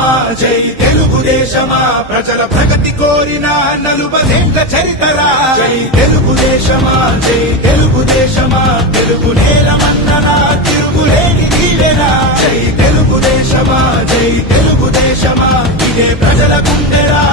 దేశమా జై. తెలుగుదేశమా ప్రజల ప్రగతి కోరిన నలుపదేంక చరితరా. జై. తెలుగుదేశమా జై. తెలుగుదేశమా తెలుగు నేలమన్ననా తిరుగులేని నీవేనా జై. తెలుగుదేశమా జై. తెలుగుదేశమా ఇదే ప్రజల గుండెరా